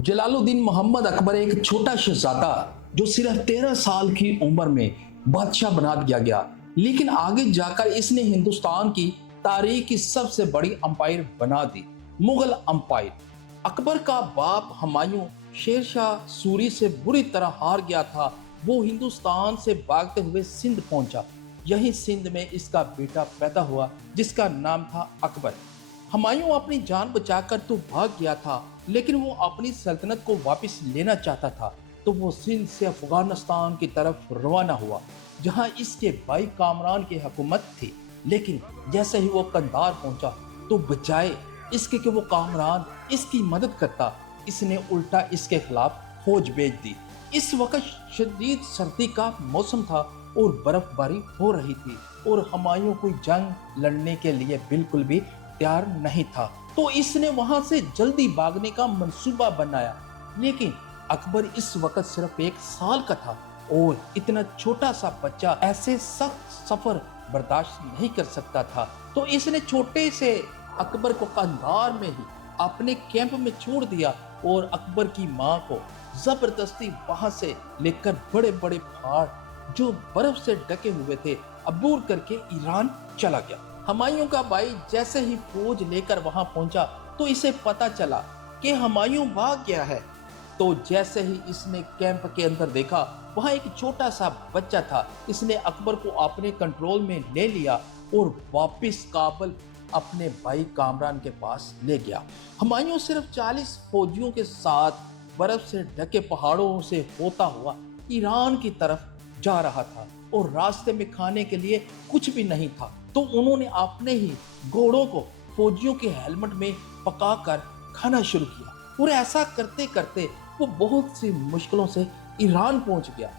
जलाल उद्दीन मोहम्मद अकबर एक छोटा शहजादा जो सिर्फ 13 साल की उम्र में बादशाह बना दिया गया, लेकिन आगे जाकर इसने हिंदुस्तान की तारीख की सबसे बड़ी अंपायर बना दी, मुगल अंपायर। अकबर का बाप हुमायूं शेरशाह सूरी से बुरी तरह हार गया था। वो हिंदुस्तान से भागते हुए सिंध पहुंचा। यही सिंध में इसका बेटा पैदा हुआ जिसका नाम था अकबर। हुमायूं अपनी जान बचाकर तो भाग गया था, लेकिन वो अपनी सल्तनत को वापस लेना चाहता था। तो वो सिंध से अफगानिस्तान की तरफ रवाना हुआ, जहां इसके भाई कामरान की हुकूमत थी। लेकिन जैसे ही वो कंधार पहुंचा तो बजाय इसके कि वो कामरान इसकी मदद करता, इसने उल्टा इसके खिलाफ फौज भेज दी। इस वक्त शदीद सर्दी का मौसम था और बर्फबारी हो रही थी और हुमायूं कोई जंग लड़ने के लिए बिल्कुल भी तैयार नहीं था। तो इसने वहां से जल्दी भागने का मंसूबा बनाया। लेकिन अकबर इस वक्त सिर्फ 1 साल का था और इतना छोटा सा बच्चा ऐसे सख्त सफर बर्दाश्त नहीं कर सकता था। तो इसने छोटे से अकबर को कंधार में ही अपने कैंप में छोड़ दिया और अकबर की माँ को जबरदस्ती वहां से लेकर बड़े बड़े पहाड़ जो बर्फ से ढके हुए थे अबूर करके ईरान चला गया। हुमायूं का भाई जैसे ही फौज लेकर वहां पहुंचा तो इसे पता चला कि हुमायूं भाग गया है। तो जैसे ही इसने कैंप के अंदर देखा, वहां एक छोटा सा बच्चा था। इसने अकबर को अपने कंट्रोल में ले लिया और वापस काबुल अपने भाई कामरान के पास ले गया। हुमायूं सिर्फ 40 फौजियों के साथ बर्फ से ढके पहाड़ों से होता हुआ ईरान की तरफ जा रहा था और रास्ते में खाने के लिए कुछ भी नहीं था। तो उन्होंने अपने ही घोड़ों को फौजियों के हेलमेट में पकाकर खाना शुरू किया और ऐसा करते करते वो बहुत सी मुश्किलों से ईरान पहुंच गया।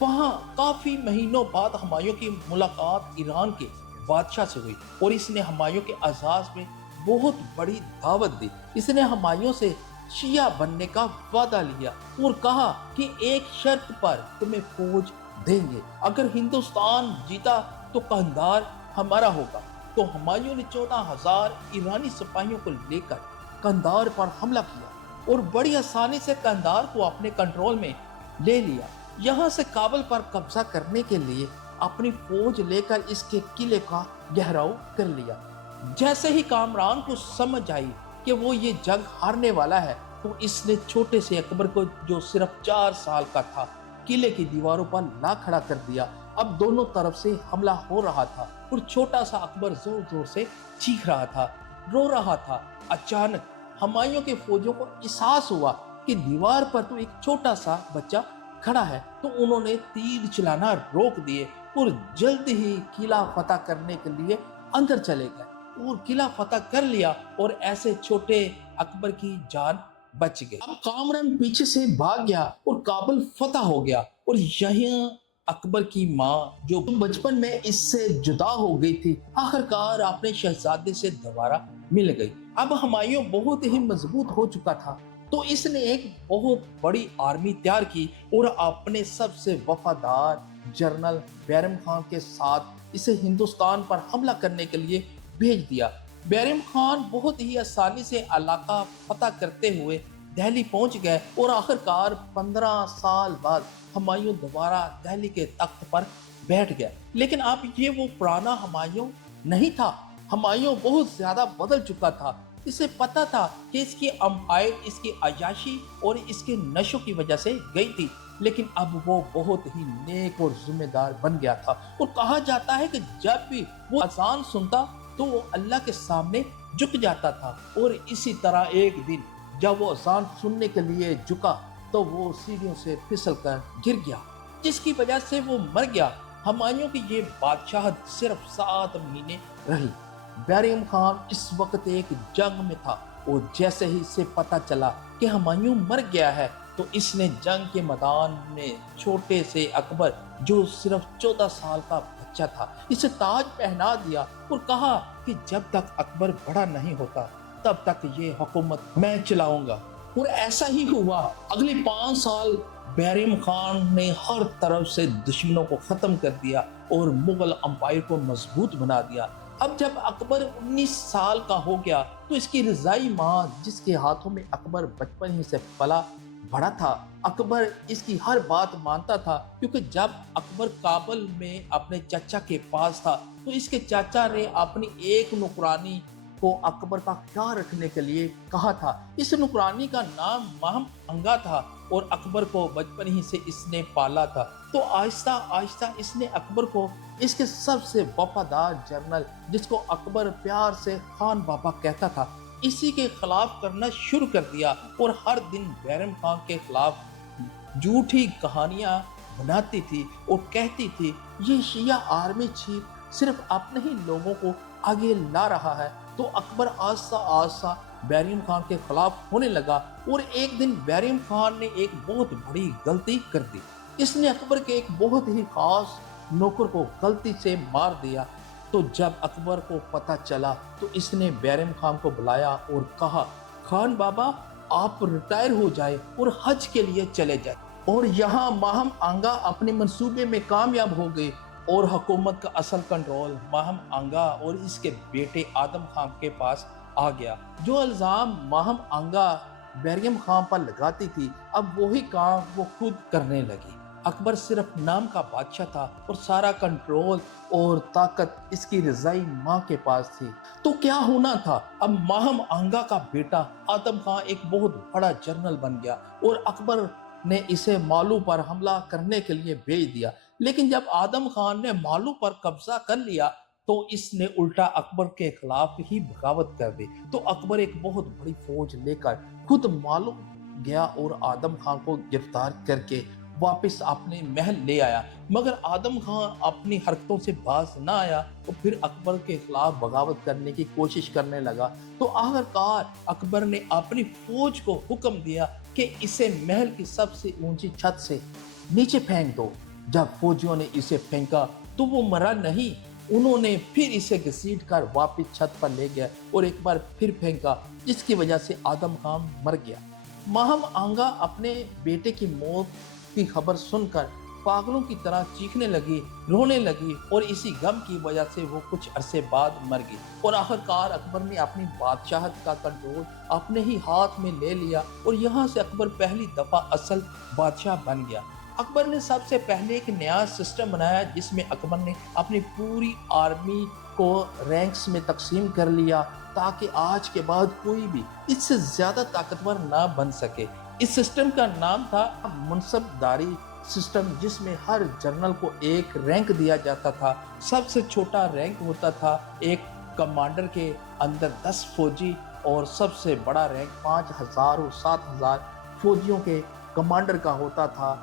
वहां काफी महीनों बाद हुमायूं की मुलाकात ईरान के बादशाह से हुई और इसने हुमायूं के एजाज में बहुत बड़ी दावत दी। इसने हुमायूं से शिया बनने का वादा लिया और कहा कि एक शर्त पर तुम्हें फौज देंगे, अगर हिंदुस्तान जीता तो कंधार हमारा होगा। तो हुमायूं ने 14,000 ईरानी सिपाहियों को लेकर कंधार पर हमला किया और बड़ी आसानी से कंधार को अपने कंट्रोल में ले लिया। यहाँ से काबुल पर कब्जा करने के लिए अपनी फौज लेकर इसके किले का घेराव कर लिया। जैसे ही कामरान को समझ आई कि वो ये जंग हारने वाला है, तो इसने छोटे से अकबर को, जो सिर्फ 4 साल का था, किले की दीवारों पर ला खड़ा कर दिया। अब दोनों तरफ से हमला हो रहा था और छोटा सा अकबर जोर जोर से चीख रहा था, रो रहा था। अचानक हुमायूं के फौजियों को एहसास हुआ कि दीवार पर तो एक छोटा सा बच्चा खड़ा है। तो उन्होंने तीर चलाना रोक दिए और जल्द ही किला फतह करने के लिए अंदर चले गए और किला फतह कर लिया और ऐसे छोटे अकबर की जान बच गई। अब कामरान पीछे से भाग गया और काबुल फतह हो गया और यहीं अकबर की माँ, जो बचपन में इससे जुदा हो गई थी, आखिरकार अपने शहजादे से दोबारा मिल गई। अब हुमायूं बहुत ही मजबूत हो चुका था, तो इसने एक बहुत बड़ी आर्मी तैयार की और अपने सबसे वफादार जनरल बैरम खान के साथ इसे हिंदुस्तान पर हमला करने के लिए भेज दिया। बैरम खान बहुत ही आसानी से इलाका फतह करते हुए दिल्ली पहुंच गए और आखिरकार 15 साल बाद हुमायूं दोबारा दिल्ली के तख्त पर बैठ गया। लेकिन अब ये वो पुराना हुमायूं नहीं था। हुमायूं बहुत ज्यादा बदल चुका था। इसे पता था कि इसकी अंपायर, इसकी अयाशी और इसके नशों की वजह से गई थी, लेकिन अब वो बहुत ही नेक और जिम्मेदार बन गया था। और कहा जाता है कि जब भी वो अजान सुनता तो वो अल्लाह के सामने झुक जाता था। और इसी तरह एक दिन जब वो अजान सुनने के लिए झुका तो वो सीढ़ियों से फिसल कर गिर गया, जिसकी वजह से वो मर गया। हुमायूं की ये बादशाहत सिर्फ 7 महीने रही। बैरम खान इस वक्त एक जंग में था और जैसे ही इसे पता चला कि हुमायूं मर गया है, तो इसने जंग के मैदान में छोटे से अकबर, जो सिर्फ 14 साल का बच्चा था, इसे ताज पहना दिया और कहा कि जब तक अकबर बड़ा नहीं होता तब तक ये हुकूमत मैं चलाऊंगा। और ऐसा ही हुआ। अगले 5 साल बैरम खान ने हर तरफ से दुश्मनों को खत्म कर दिया और मुगल अंपायर को मजबूत बना दिया। اب جب اکبر 19 سال کا ہو گیا تو اس کی رضائی ماں جس کے ہاتھوں میں اکبر بچپن ہی سے پلا بڑا تھا، اکبر اس کی ہر بات مانتا تھا، کیونکہ جب اکبر کابل میں اپنے چچا کے پاس تھا تو اس کے چچا نے اپنی ایک نوکرانی کو اکبر کا خیال رکھنے کے لیے کہا تھا۔ اس نوکرانی کا نام ماہم انگا تھا اور اکبر کو بچپن ہی سے اس نے پالا تھا۔ تو آہستہ آہستہ اس نے اکبر کو اس کے سب سے وفادار جنرل، جس کو اکبر پیار سے خان بابا کہتا تھا، اسی کے خلاف کرنا شروع کر دیا اور ہر دن بیرم خان کے خلاف جھوٹی کہانیاں بناتی تھی اور کہتی تھی یہ شیعہ آرمی چیف صرف اپنے ہی لوگوں کو آگے لا رہا ہے۔ تو اکبر آہستہ آہستہ بیرم خان کے خلاف ہونے لگا اور ایک دن بیرم خان نے ایک بہت بڑی غلطی کر دی۔ اس نے اکبر کے ایک بہت ہی خاص نوکر کو غلطی سے مار دیا۔ تو جب اکبر کو پتہ چلا تو اس نے بیرم خان کو بلایا اور کہا، خان بابا آپ ریٹائر ہو جائے اور حج کے لیے چلے جائے۔ اور یہاں ماہم آنگا اپنے منصوبے میں کامیاب ہو گئے اور حکومت کا اصل کنٹرول ماہم آنگا اور اس کے بیٹے آدم خان کے پاس آ گیا۔ جو الزام ماہم آنگا بیرم خان پر لگاتی تھی اب وہی کام وہ خود کرنے لگی۔ اکبر صرف نام کا بادشاہ تھا اور سارا کنٹرول اور طاقت اس کی رضائی ماں کے پاس تھی۔ تو کیا ہونا تھا؟ اب ماہم آنگا کا بیٹا آدم خان ایک بہت بڑا جنرل بن گیا اور اکبر نے اسے مالو پر حملہ کرنے کے لیے بھیج دیا۔ لیکن جب آدم خان نے مالو پر قبضہ کر لیا تو اس نے الٹا اکبر کے خلاف ہی بغاوت کر دی۔ تو اکبر ایک بہت بڑی فوج لے کر خود مالو گیا اور آدم خان کو گرفتار کر کے واپس اپنے محل لے آیا، مگر آدم خان اپنی حرکتوں سے باز نہ آیا اور پھر اکبر کے خلاف بغاوت کرنے کی کوشش کرنے لگا۔ تو آخرکار اکبر نے اپنی فوج کو حکم دیا کہ اسے محل کی سب سے اونچی چھت سے نیچے پھینک دو۔ جب فوجیوں نے اسے پھینکا تو وہ مرا نہیں، انہوں نے پھر اسے گھسیٹ کر واپس چھت پر لے گیا اور ایک بار پھر پھینکا، جس کی وجہ سے آدم خان مر گیا۔ ماہم آنگا اپنے بیٹے کی موت کی خبر سن کر پاگلوں کی طرح چیخنے لگی، رونے لگی اور اسی غم کی وجہ سے وہ کچھ عرصے بعد مر گئی اور آخرکار اکبر نے اپنی بادشاہت کا کنٹرول اپنے ہی ہاتھ میں لے لیا اور یہاں سے اکبر پہلی دفعہ اصل بادشاہ بن گیا۔ اکبر نے سب سے پہلے ایک نیا سسٹم بنایا جس میں اکبر نے اپنی پوری آرمی کو رینکس میں تقسیم کر لیا تاکہ آج کے بعد کوئی بھی اس سے زیادہ طاقتور نہ بن سکے۔ اس سسٹم کا نام تھا منصب داری سسٹم، جس میں ہر جنرل کو ایک رینک دیا جاتا تھا۔ سب سے چھوٹا رینک ہوتا تھا ایک کمانڈر کے اندر 10 فوجی اور سب سے بڑا رینک 5000 اور 7000 فوجیوں کے کمانڈر کا ہوتا تھا۔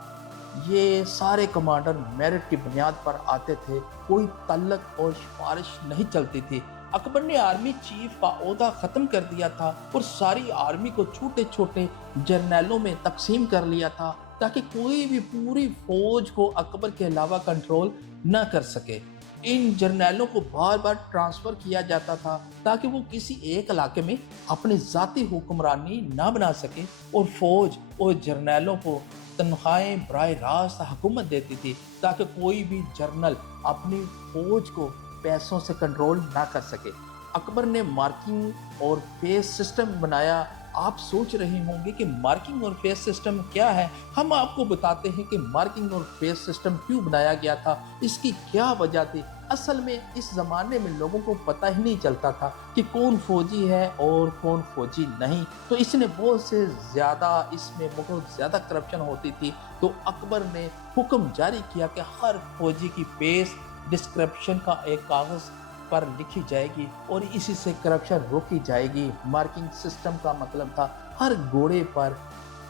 یہ سارے کمانڈر میرٹ کی بنیاد پر آتے تھے، کوئی تعلق اور سفارش نہیں چلتی تھی۔ اکبر نے آرمی چیف کا عہدہ ختم کر دیا تھا اور ساری آرمی کو چھوٹے چھوٹے جرنیلوں میں تقسیم کر لیا تھا تاکہ کوئی بھی پوری فوج کو اکبر کے علاوہ کنٹرول نہ کر سکے۔ ان جرنیلوں کو بار بار ٹرانسفر کیا جاتا تھا تاکہ وہ کسی ایک علاقے میں اپنی ذاتی حکمرانی نہ بنا سکے اور فوج اور جرنیلوں کو تنخواہیں براہ راست حکومت دیتی تھی تاکہ کوئی بھی جرنل اپنی فوج کو پیسوں سے کنٹرول نہ کر سکے۔ اکبر نے مارکنگ اور فیس سسٹم بنایا۔ آپ سوچ رہے ہوں گے کہ مارکنگ اور فیس سسٹم کیا ہے؟ ہم آپ کو بتاتے ہیں کہ مارکنگ اور فیس سسٹم کیوں بنایا گیا تھا، اس کی کیا وجہ تھی۔ اصل میں اس زمانے میں لوگوں کو پتہ ہی نہیں چلتا تھا کہ کون فوجی ہے اور کون فوجی نہیں، تو اس نے اس میں بہت زیادہ کرپشن ہوتی تھی۔ تو اکبر نے حکم جاری کیا کہ ہر فوجی کی فیس ڈسکرپشن کا ایک کاغذ پر لکھی جائے گی اور اسی سے کرپشن روکی جائے گی۔ مارکنگ سسٹم کا مطلب تھا ہر گھوڑے پر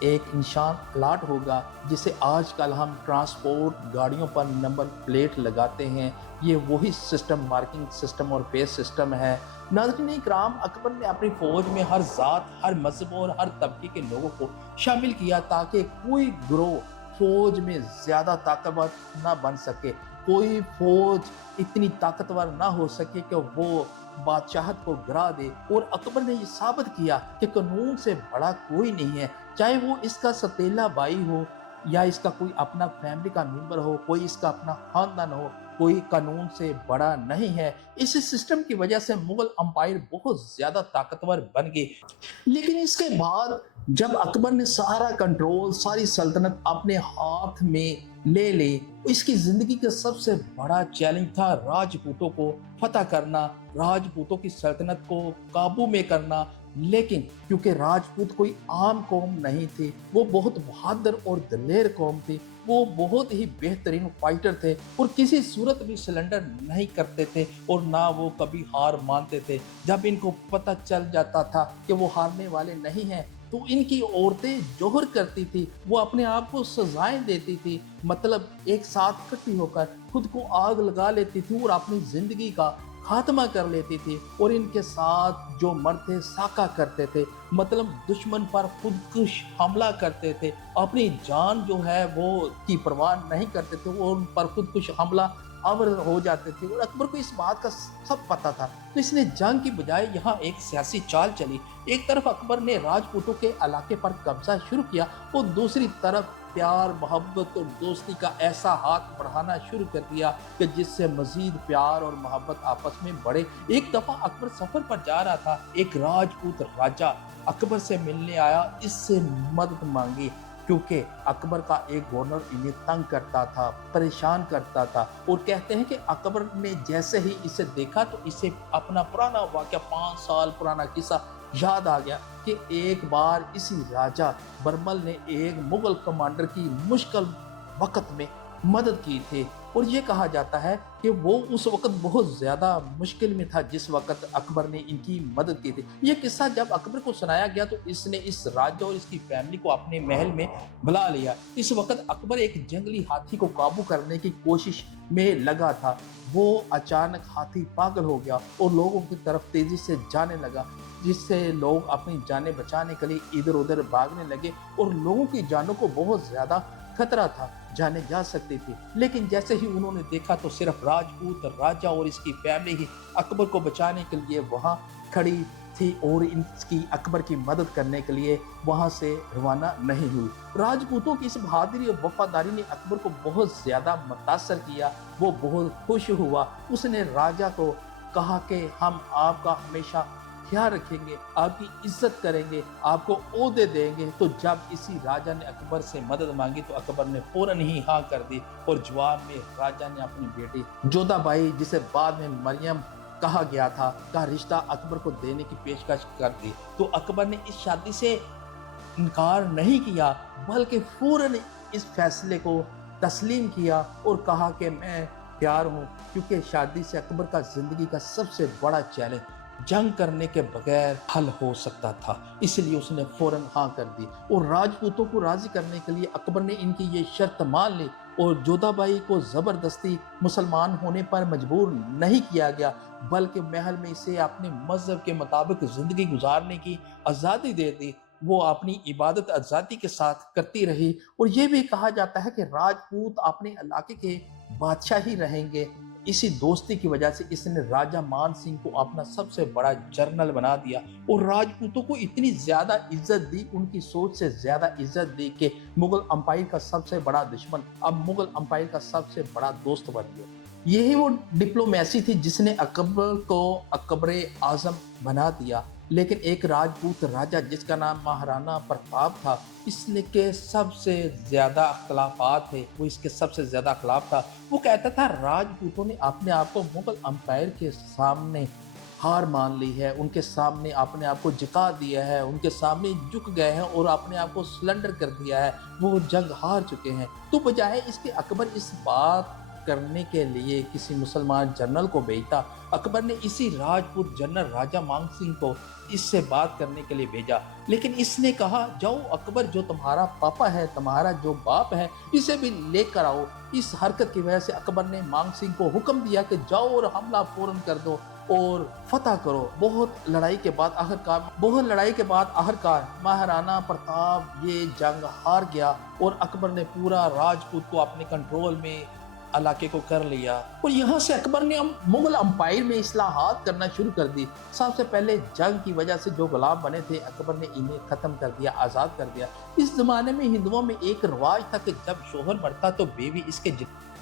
ایک نشان الاٹ ہوگا، جسے آج کل ہم ٹرانسپورٹ گاڑیوں پر نمبر پلیٹ لگاتے ہیں۔ یہ وہی سسٹم مارکنگ سسٹم اور فیس سسٹم ہے۔ ناظرین اکرام، اکبر نے اپنی فوج میں ہر ذات، ہر مذہب اور ہر طبقے کے لوگوں کو شامل کیا تاکہ کوئی گروہ فوج میں زیادہ طاقتور نہ بن سکے، کوئی فوج اتنی طاقتور نہ ہو سکے کہ وہ بادشاہت کو گرا دے۔ اور اکبر نے یہ ثابت کیا کہ قانون سے بڑا کوئی نہیں ہے، چاہے وہ اس کا ستیلا بھائی ہو یا اس کا کوئی اپنا فیملی کا ممبر ہو، کوئی اس کا اپنا خاندان ہو، कोई कानून से बड़ा नहीं है। इस सिस्टम की वजह से मुगल अंपायर बहुत ज्यादा ताकतवर बन गई। लेकिन इसके बाद जब अकबर ने सारा कंट्रोल, सारी सल्तनत अपने हाथ में ले ली, इसकी जिंदगी का सबसे बड़ा चैलेंज था राजपूतों को फतह करना, राजपूतों की सल्तनत को काबू में करना। लेकिन क्योंकि राजपूत कोई आम कौम नहीं थी, वो बहुत बहादुर और दलेर कौम थी, वो बहुत ही बेहतरीन फाइटर थे और किसी सूरत भी सरेंडर नहीं करते थे और ना वो कभी हार मानते थे। जब इनको पता चल जाता था कि वो हारने वाले नहीं हैं, तो इनकी औरतें जोहर करती थी, वो अपने आप को सजाएं देती थी, मतलब एक साथ इकट्ठी होकर खुद को आग लगा लेती थी और अपनी जिंदगी का खात्मा कर लेती थी। और इनके साथ जो मर्द थे साका करते थे, मतलब दुश्मन पर खुदकुश हमला करते थे, अपनी जान जो है वो की परवाह नहीं करते थे, वो उन पर खुदकुश हमला आवर हो जाते थे। और अकबर को इस बात का सब पता था, तो इसने जंग की बजाय यहाँ एक सियासी चाल चली। एक तरफ अकबर ने राजपूतों के इलाके पर कब्जा शुरू किया और दूसरी तरफ प्यार, मोहब्बत और दोस्ती का ऐसा हाथ बढ़ाना शुरू कर दिया कि जिससे मजीद प्यार और मोहब्बत आपस में बढ़े। एक दफा अकबर सफर पर जा रहा था, एक राजपूत राजा अकबर से मिलने आया, इससे मदद मांगी क्योंकि अकबर का एक गवर्नर इन्हें तंग करता था, परेशान करता था। और कहते हैं कि अकबर ने जैसे ही इसे देखा तो इसे अपना पुराना वाक़या, 5 साल पुराना किस्सा याद आ गया कि एक बार इसी राजा बरमल ने एक मुगल कमांडर की मुश्किल वक्त में मदद की थी। और ये कहा जाता है कि वो उस वक्त बहुत ज़्यादा मुश्किल में था जिस वक्त अकबर ने इनकी मदद की थी। ये किस्सा जब अकबर को सुनाया गया तो इसने इस राजा और इसकी फैमिली को अपने महल में बुला लिया। इस वक्त अकबर एक जंगली हाथी को काबू करने की कोशिश में लगा था। वो अचानक हाथी पागल हो गया और लोगों की तरफ तेजी से जाने लगा, जिससे लोग अपनी जानें बचाने के लिए इधर उधर भागने लगे और लोगों की जानों को बहुत ज़्यादा खतरा था, जाने जा सकती थी। लेकिन जैसे ही उन्होंने देखा तो सिर्फ राजपूत राजा और इसकी फैमिली ही अकबर को बचाने के लिए वहां खड़ी थी और इसकी अकबर की मदद करने के लिए वहां से रवाना नहीं हुई। राजपूतों की इस बहादुरी और वफादारी ने अकबर को बहुत ज्यादा मुतासर किया। वो बहुत खुश हुआ। उसने राजा को कहा कि हम आपका हमेशा ख्याल रखेंगे, आपकी इज्जत करेंगे, आपको ओहदे देंगे। तो जब इसी राजा ने अकबर से मदद मांगी तो अकबर ने फौरन ही हाँ कर दी और जवाब में राजा ने अपनी बेटी जोधाबाई, जिसे बाद में मरियम कहा गया था, का रिश्ता अकबर को देने की पेशकश कर दी। तो अकबर ने इस शादी से इनकार नहीं किया, बल्कि फौरन इस फैसले को तस्लीम किया और कहा कि मैं तैयार हूँ, क्योंकि शादी से अकबर का जिंदगी का सबसे बड़ा चैलेंज जंग करने के बगैर हल हो सकता था। इसलिए उसने फौरन हाँ कर दी और राजपूतों को राजी करने के लिए अकबर ने इनकी ये शर्त मान ली और जोधाबाई को जबरदस्ती मुसलमान होने पर मजबूर नहीं किया गया, बल्कि महल में इसे अपने मजहब के मुताबिक जिंदगी गुजारने की आज़ादी दे दी। वो अपनी इबादत आज़ादी के साथ करती रही और ये भी कहा जाता है कि राजपूत अपने इलाके के बादशाह ही रहेंगे। इसी दोस्ती की वजह से इसने राजा मान सिंह को अपना सबसे बड़ा जर्नल बना दिया और राजपूतों को इतनी ज्यादा इज्जत दी, उनकी सोच से ज्यादा इज्जत दी कि मुगल अंपायर का सबसे बड़ा दुश्मन अब मुगल अंपायर का सबसे बड़ा दोस्त बन गया। यही वो डिप्लोमेसी थी जिसने अकबर को अकबर आजम बना दिया। लेकिन एक राजपूत राजा जिसका नाम महाराणा प्रताप था, इसने के सबसे ज्यादा अख्तिलाफात थे, वो इसके सबसे ज्यादा खिलाफ था। वो कहता था राजपूतों ने अपने आप को मुगल अंपायर के सामने हार मान ली है, उनके सामने अपने आप को झुका दिया है, उनके सामने झुक गए हैं और अपने आप को सरेंडर कर दिया है, वो जंग हार चुके हैं। तो बजाय इसके अकबर इस बात करने के लिए किसी मुसलमान जनरल को भेजता, अकबर ने इसी राजपूत जनरल राजा मान सिंह को इससे बात करने के लिए भेजा। लेकिन इसने कहा जाओ अकबर, जो तुम्हारा पापा है, तुम्हारा जो बाप है, इसे भी लेकर आओ। इस हरकत की वजह से अकबर ने मान सिंह को हुक्म दिया कि जाओ और हमला फौरन कर दो और फतह करो। बहुत लड़ाई के बाद आखिरकार महाराणा प्रताप ये जंग हार गया और अकबर ने पूरा राजपूत को अपने कंट्रोल में इलाके को कर लिया। और यहाँ से अकबर ने मुगल अंपायर में इस्लाहात करना शुरू कर दी। सबसे पहले जंग की वजह से जो गुलाम बने थे, अकबर ने इन्हें खत्म कर दिया, आज़ाद कर दिया। इस जमाने में हिंदुओं में एक रिवाज था कि जब शोहर मरता तो बीवी इसके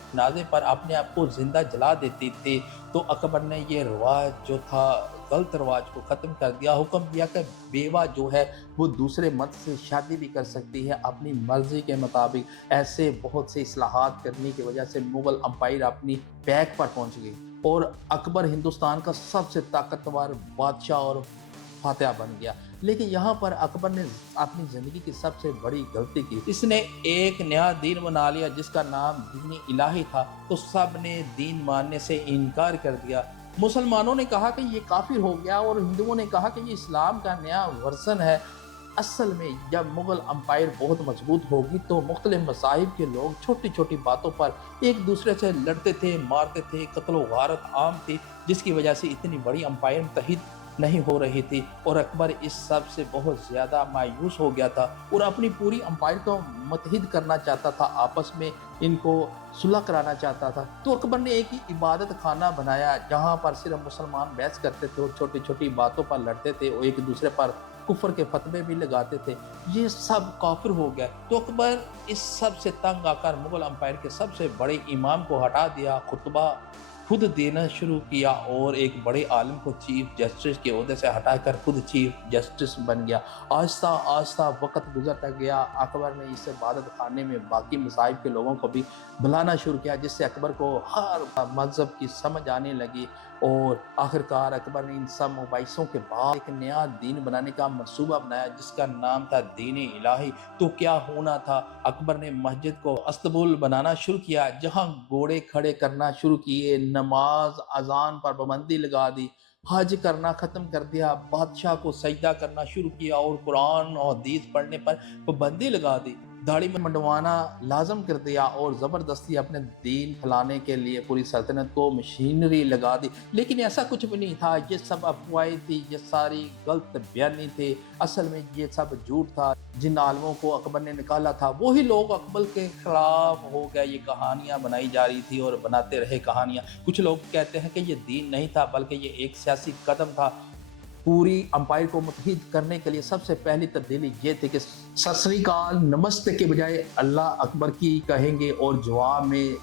जनाजे पर अपने आप को ज़िंदा जला देते थे। तो अकबर ने ये रवाज जो था, गलत रवाज को ख़त्म कर दिया। हुक्म दिया कि बेवा जो है वो दूसरे मर्द से शादी भी कर सकती है अपनी मर्ज़ी के मुताबिक। ऐसे बहुत से इस्लाहात करने की वजह से मुग़ल अम्पायर अपनी पैक पर पहुंच गई और अकबर हिंदुस्तान का सबसे ताकतवर बादशाह और फातिहा बन गया। लेकिन यहाँ पर अकबर ने अपनी ज़िंदगी की सबसे बड़ी गलती की। इसने एक नया दीन बना लिया जिसका नाम दीन इलाही था। तो सब ने दीन मानने से इनकार कर दिया। मुसलमानों ने कहा कि ये काफिर हो गया और हिंदुओं ने कहा कि ये इस्लाम का नया वर्जन है। असल में जब मुग़ल अम्पायर बहुत मजबूत होगी तो मुख्तलिफ मज़ाहिब के लोग छोटी छोटी बातों पर एक दूसरे से लड़ते थे, मारते थे, कत्ल व गारत आम थी, जिसकी वजह से इतनी बड़ी अम्पायर मुत्तहिद नहीं हो रही थी। और अकबर इस सब से बहुत ज़्यादा मायूस हो गया था और अपनी पूरी अम्पायर को मुत्तहिद करना चाहता था, आपस में इनको सुलह कराना चाहता था। तो अकबर ने एक ही इबादत खाना बनाया जहाँ पर सिर्फ मुसलमान बहस करते थे और छोटी छोटी बातों पर लड़ते थे और एक दूसरे पर कुफर के फतवे भी लगाते थे। ये सब काफिर हो गया। तो अकबर इस सब से तंग आकर मुग़ल अम्पायर के सबसे बड़े इमाम को हटा दिया, खुतबा खुद देना शुरू किया और एक बड़े आलिम को चीफ जस्टिस के ओहदे से हटाकर खुद चीफ जस्टिस बन गया। आहिस्ता आहिस्ता वक्त गुजरता गया। अकबर ने इस इबादत खाने में बाकी मज़ाहिब के लोगों को भी बुलाना शुरू किया, जिससे अकबर को हर मज़हब की समझ आने लगी और आखिरकार अकबर ने इन सब मुबाइसों के बाद एक नया दीन बनाने का मंसूबा बनाया जिसका नाम था दीन इलाही। तो क्या होना था, अकबर ने मस्जिद को अस्तबुल बनाना शुरू किया जहां घोड़े खड़े करना शुरू किए, नमाज अजान पर पाबंदी लगा दी, हज करना ख़त्म कर दिया, बादशाह को सजदा करना शुरू किया और कुरान और हदीस पढ़ने पर पाबंदी लगा दी, दाढ़ी में मंडवाना लाजम कर दिया और ज़बरदस्ती अपने दीन फैलाने के लिए पूरी सल्तनत को मशीनरी लगा दी। लेकिन ऐसा कुछ भी नहीं था, ये सब अफवाहें थी, ये सारी गलत बयानी थे। असल में ये सब झूठ था। जिन आलमों को अकबर ने निकाला था वही लोग अकबर के खिलाफ हो गए। ये कहानियाँ बनाई जा रही थी और बनाते रहे कहानियाँ। कुछ लोग कहते हैं कि ये दीन नहीं था बल्कि ये एक सियासी कदम था। पूरी अम्पायर को मुत्तहिद करने के लिए सबसे पहली तब्दीली ये थी कि सत श्री अकाल नमस्ते के बजाय अल्लाह अकबर की कहेंगे और जवाब में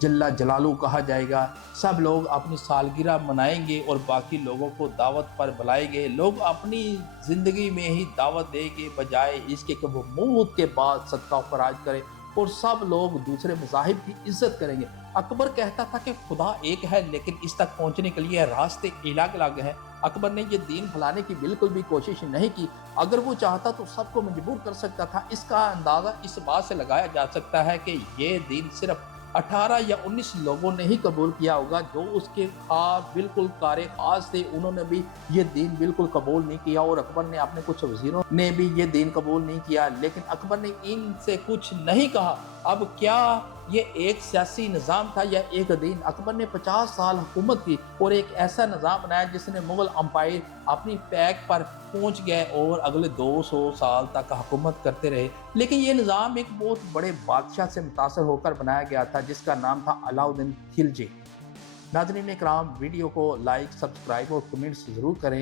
जल्ला जलालू कहा जाएगा। सब लोग अपनी सालगिरह मनाएंगे और बाकी लोगों को दावत पर बुलाएंगे। लोग अपनी ज़िंदगी में ही दावत देंगे बजाय इसके कि वो मौत के बाद सदका फराज करें और सब लोग दूसरे मज़ाहिब की इज्जत करेंगे। अकबर कहता था कि खुदा एक है लेकिन इस तक पहुंचने के लिए रास्ते अलग अलग हैं। अकबर ने ये दीन फैलाने की बिल्कुल भी कोशिश नहीं की। अगर वो चाहता तो सबको मजबूर कर सकता था। इसका अंदाज़ा इस बात से लगाया जा सकता है कि ये दीन सिर्फ 18 या 19 लोगों ने ही कबूल किया होगा जो उसके खास बिल्कुल कारे खास थे। उन्होंने भी ये दीन बिल्कुल कबूल नहीं किया और अकबर ने अपने कुछ वजीरों ने भी ये दीन कबूल नहीं किया। लेकिन अकबर ने इनसे कुछ नहीं कहा। अब क्या ये एक सियासी निज़ाम था या एक दीन? अकबर ने 50 साल हुकूमत की और एक ऐसा निज़ाम बनाया जिसने मुग़ल अम्पायर अपनी पैक पर पहुंच गए और अगले 200 साल तक हुकूमत करते रहे। लेकिन ये निज़ाम एक बहुत बड़े बादशाह से मुतासर होकर बनाया गया था जिसका नाम था अलाउद्दीन खिलजी। नाज़रीन इकराम, वीडियो को लाइक, सब्सक्राइब और कमेंट्स ज़रूर करें।